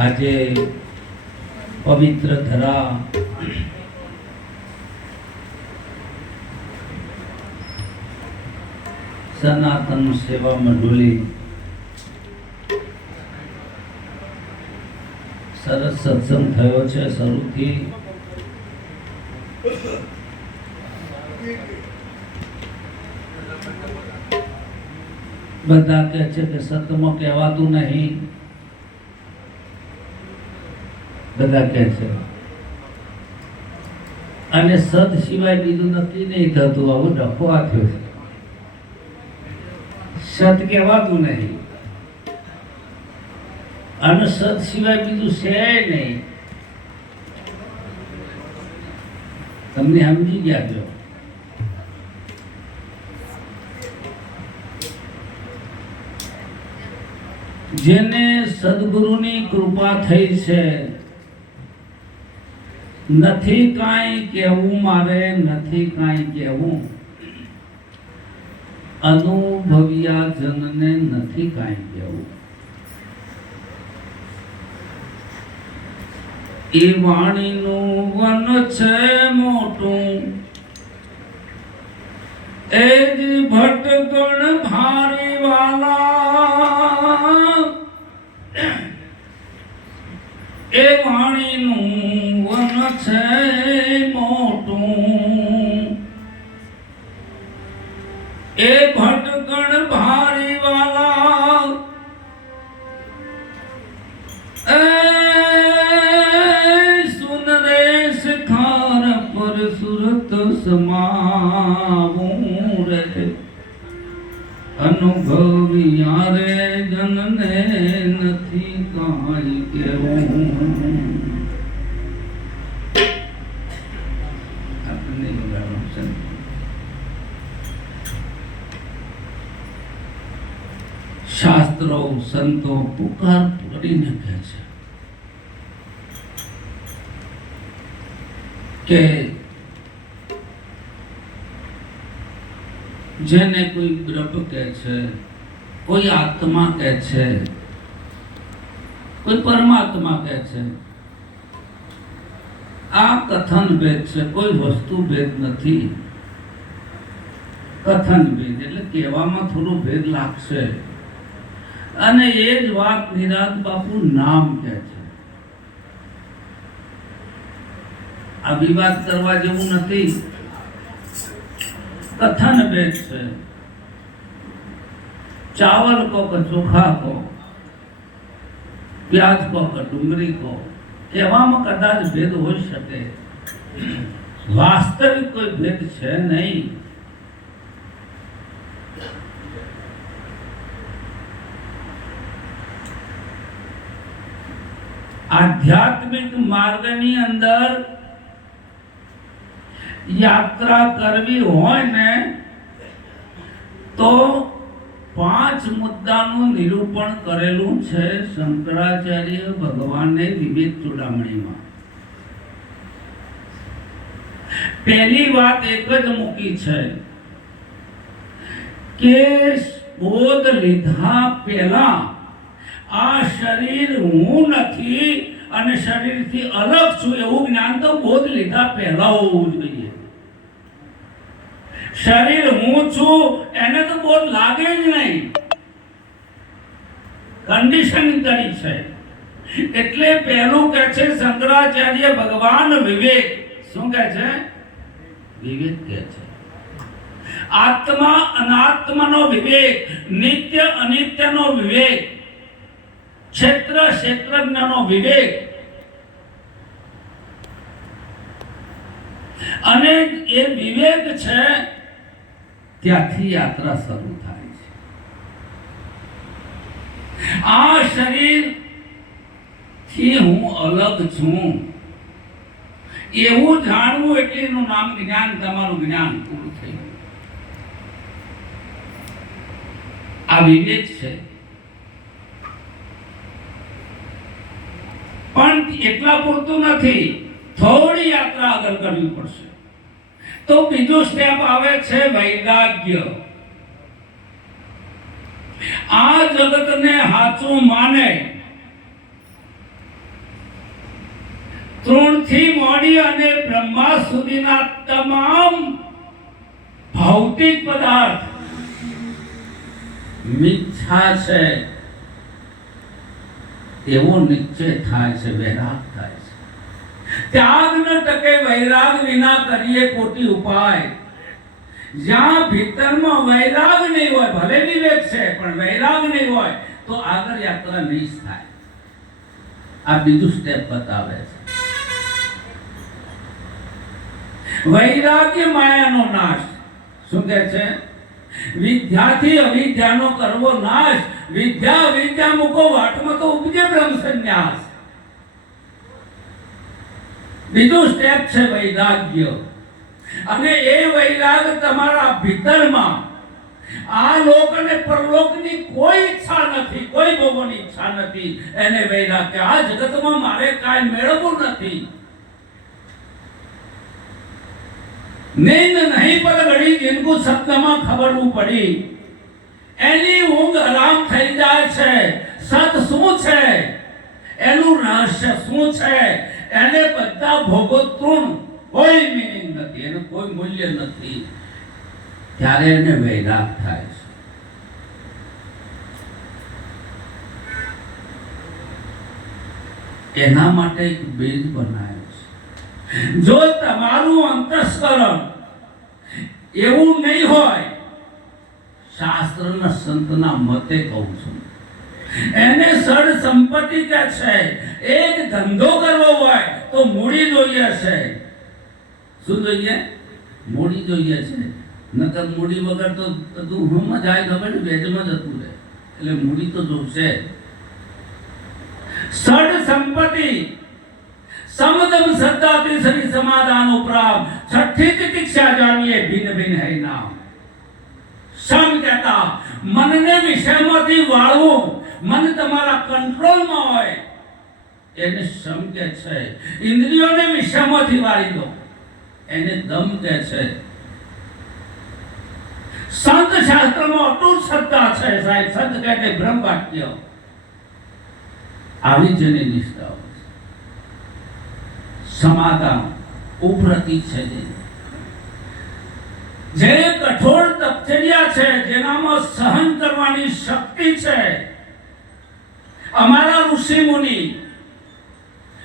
આજે પવિત્ર ધરા સનાતન સેવા મંડળી સરસ સત્સંગ થયો છે શરૂથી બધા કહે છે કે સત્યમાં કહેવાતું નહીં, બધા કહે છે અને સત સિવાય બીજું નક્કી નહીં થતું. આવું ડખવા થયો છે, સત કહેવાતું નહીં અને સત સિવાય બીજું છે નહીં. તમને સમજી ગયા છો? જેને સદગુરુની કૃપા થઈ છે, નથી કાંઈ કહેવું મારે, નથી કાંઈ કહેવું. અનુભવ્યા જનને નથી કાંઈ કહેવું. એ વાણીનું વન છે મોટું, એ જ ભટકણ ભારી વાલા. એ વાણીનું વન છે મોટું, એ ભટકણ ભારી વાલા. એ સુન રે શિખાર પર સુરત સમાવું રે, અનુભવ્યા રે જનને નથી કાંઈ કહેવું. આપણને બગાડવાનું છે. શાસ્ત્રો સંતો પુકાર કરીને કહે છે કે જેને કોઈ બ્રહ્મ કહે છે, કોઈ આત્મા કહે છે, કોઈ પરમાત્મા કહે છે, આ કથન ભેદ છે, કોઈ વસ્તુ ભેદ નથી. કથન ભેદ એટલે કહેવામાં થોડો ભેદ લાગશે અને એ જ વાત નિરાંત બાપુ નામ કહે છે. આ વિવાદ કરવા જેવું નથી. કથન ભેદ છે. चावल को चोखा को प्याज को डूंगरी को એવામાં કદાચ ભેદ હોઈ શકે, વાસ્તવિક કોઈ ભેદ છે નહીં. આધ્યાત્મિક માર્ગની અંદર યાત્રા કરવી હોય ને તો 5 મુદ્દાનું નિરૂપણ કરેલું છે શંકરાચાર્ય ભગવાને વિવેક ચૂડામણીમાં. પહેલી વાત એક જ મૂકી છે કે બોધ લીધા પહેલા આ શરીર હું નથી અને શરીરથી અલગ છું એવું જ્ઞાન તો બોધ લીધા પહેલા હોવું જોઈએ. શરીર હું છું એને તો બોધ લાગે જ નહીં, કન્ડિશન કરી છે. એટલે પહેલું કહે છે શંકરાચાર્ય ભગવાન વિવેક. શું કહે છે? વિવેક કહે છે. આત્મા અનાત્માનો વિવેક, નિત્ય અનિત્યનો વિવેક, ક્ષેત્ર ક્ષેત્રજ્ઞનો વિવેક. અને એ વિવેક છે ત્યાંથી યાત્રા શરૂ થાય છે. આ શરીર થી હું અલગ છું એવું જાણવું એટલે એનું નામ જ્ઞાન, તમારું જ્ઞાન પૂરું થઈ ગયું. આ વિવેક છે. પણ એટલા પૂરતું નથી, થોડી યાત્રા આગળ કરવી પડશે. તો બીજું સ્ટેપ આવે છે વૈરાગ્ય. આ જગતને સાચું માને તૃણથી મોડી અને બ્રહ્મા સુધીના તમામ ભૌતિક પદાર્થ મિથ્યા છે એવો નિશ્ચય થાય છે, વૈરાગ થાય છે. ત્યાગ ન ટકે વૈરાગ વિના કરીએ કોટી ઉપાય. જ્યાં ભીતરમાં વૈરાગ નહીં હોય, ભલે વિવેક છે પણ વૈરાગ નહીં હોય તો આગળ યાત્રા નહીં થાય. આ બીજું સ્ટેપ બતાવે છે. વૈરાગ્ય માયાનો નાશ. શું કહે છે? વિદ્યાથી અવિદ્યાનો કરવો નાશ. વિદ્યા અવિદ્યા મૂકો વાટમાં તો ઉપજે બ્રહ્મ સંન્યાસ. બીજું સ્ટેપ છે વૈરાગ્ય. અને એ વૈરાગ તમારા ભીતરમાં આ લોક અને પરલોકની કોઈ ઈચ્છા નથી, કોઈ ભોગવવાની ઈચ્છા નથી. એને વૈરાગ્ય. આ જગતમાં મારે કાંઈ મેળવવું નથી. નીંદ નહીં પર ઘડી જીનકુ શબ્દમાં ખબરવું પડી. એની ઊંઘ આરામ થઈ જાય છે. સત શું છે, એનું રહસ્ય શું છે, એને બધા ભોગો તૃણ, કોઈ મિનિંગ નથી, એનું કોઈ મૂલ્ય નથી. ત્યારે એને વૈરાગ થાય છે. એના માટે એક બીજ બનાવ્યો છે. જો તમારું અંતસ્કરણ એવું નહીં હોય, શાસ્ત્રના સંતના મતે કહું છું, એને સડ સંપત્તિ કે છે. એક ધંધો કરવો હોય તો મૂડી જોઈએ છે. શું જોઈએ? મૂડી જોઈએ છે. નકર મૂડી વગર તો બધું હમ જાય ખબર ને, વેજમાં જતું રહે. એટલે મૂડી તો જોશે. સડ સંપત્તિ સમદમ સદ્દાતિ સરી સમાધાન ઉપરામ. છઠ્ઠી તિતિક્ષા જાણીએ ભિન્ન ભિન્ન હૈ નામ. સમ કહેતા મનને વિષયમાંથી વાળવું, મન તમારા કંટ્રોલમાં હોય એને સમ કહે છે. ઇન્દ્રિયોને વિષયમાંથી વાળી દો એને દમ કહે છે. સંત શાસ્ત્રમાં અટૂટ શ્રદ્ધા છે સાહેબ. સંત કહે છે બ્રહ્મ વાક્ય. આવી જેની નિષ્ઠા સમાધાન ઉપરતી છે. જે કઠોર તપચર્યા છે, જેનામાં સહન કરવાની શક્તિ છે. અમારા ઋષિ મુનિ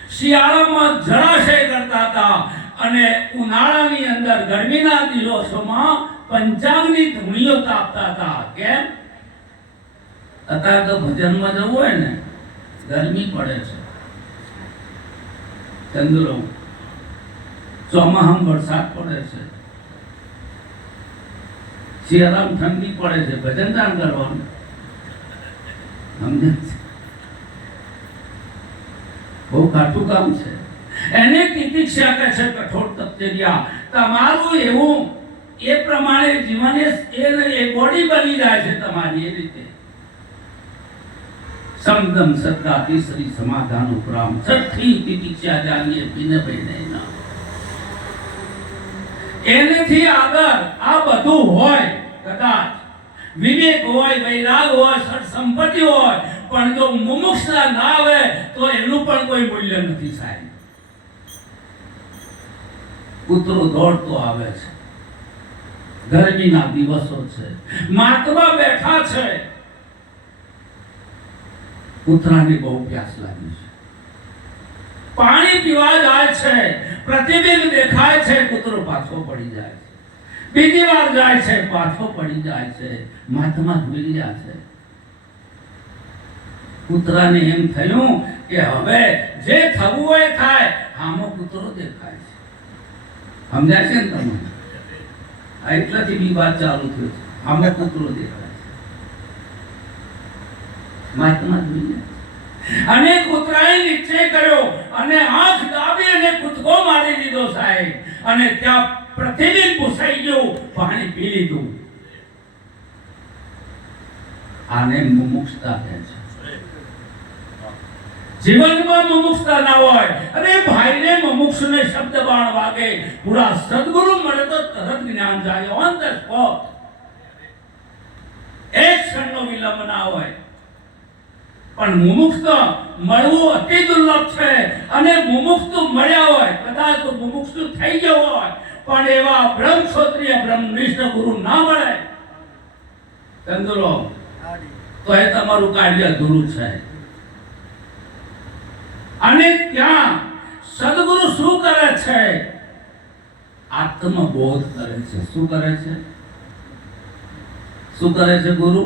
શિયાળામાં જળાશય કરતા હતા અને ઉનાળાની અંદર ગરમીના દિવસોમાં પંચાંગની ધૂણીઓ તાપતા હતા. કેમ? અત્યારે તો ભજનમાં જવું હોય ને, ગરમી પડે છે. ચંદ્રો ચોમાહામાં વરસાદ પડે છે, શિયાળામાં ઠંડી પડે છે. ભજન દાન કરવાનું. સમજે છે? બહુ કાઠું કામ છે. એને તિતિક્ષા કહે છે, કઠોર તપચર્યા. તમારું એવું એ પ્રમાણે જીવન એ બોડી બની જાય છે તમારી. એ રીતે સમદમ સદ્દાતિ સરી સમાધાન ઉપરામ. છઠ્ઠી તિતિક્ષા જાણીએ ભિન્ન ભિન્ન હૈ નામ. એનેથી આગળ આ બધું હોય, કદાચ વિવેક હોય, વૈરાગ હોય, સત સંપત્તિ હોય, પણ જો મુમુક્ષતા ના આવે તો એનું પણ કોઈ મૂલ્ય નથી સાહેબ. પુત્રો દોડતો આવે છે, ગરમીના દિવસો છે, માટમાં બેઠા છે, કૂતરાને બહુ પ્યાસ લાગી છે, પાણી પીવા જાય છે, પ્રતિબિંબ દેખાય છે, કૂતરો પાછો પડી જાય છે. બીજી વાર જાય છે, પાછો પડી જાય છે. માટમાં ધોઈયા છે. કૂતરાને એમ થયું કે હવે જે થવું હોય થાય. આમાં કૂતરો દેખાય છે. સમજાય છે ને તમને? એટલાથી બી વાત ચાલુ થયો છે. આમાં કૂતરો દેખાય છે. માટમાં ધોઈયા અને કૂતરાએ નિશ્ચય કર્યો અને આંખ દાબી અને કૂદકો મારી દીધો સાહેબ. અને ત્યાં પ્રતિબિંબ પૂછાઈ ગયું, પાણી પી લીધું. આને મુમુક્ષતા કહે છે. જીવનમાં મુમુક્ષતા ના હોય. અરે ભાઈને મુમુક્ષને શબ્દ બાણ વાગે, પૂરા સદગુરુ મળે તો તરત જ્ઞાન જાય ઓન ધ સ્પોટ. એક ક્ષણનો વિલંબ ના હોય. પણ મુમુક્ષ મળવું અતિ દુર્લભ છે. અને મુમુક્ષ મળ્યા હોય, કદાચ મુમુક્ષ થઈ ગયો હોય, પણ એવા બ્રહ્મક્ષોત્રીય બ્રહ્મનિષ્ઠ ગુરુ ના મળે ચંદ્રો, તો એ તમારું કાર્ય અધૂરું છે. અને ત્યાં સદગુરુ શું કરે છે? આત્મબોધ કરે છે. શું કરે છે? શું કરે છે ગુરુ?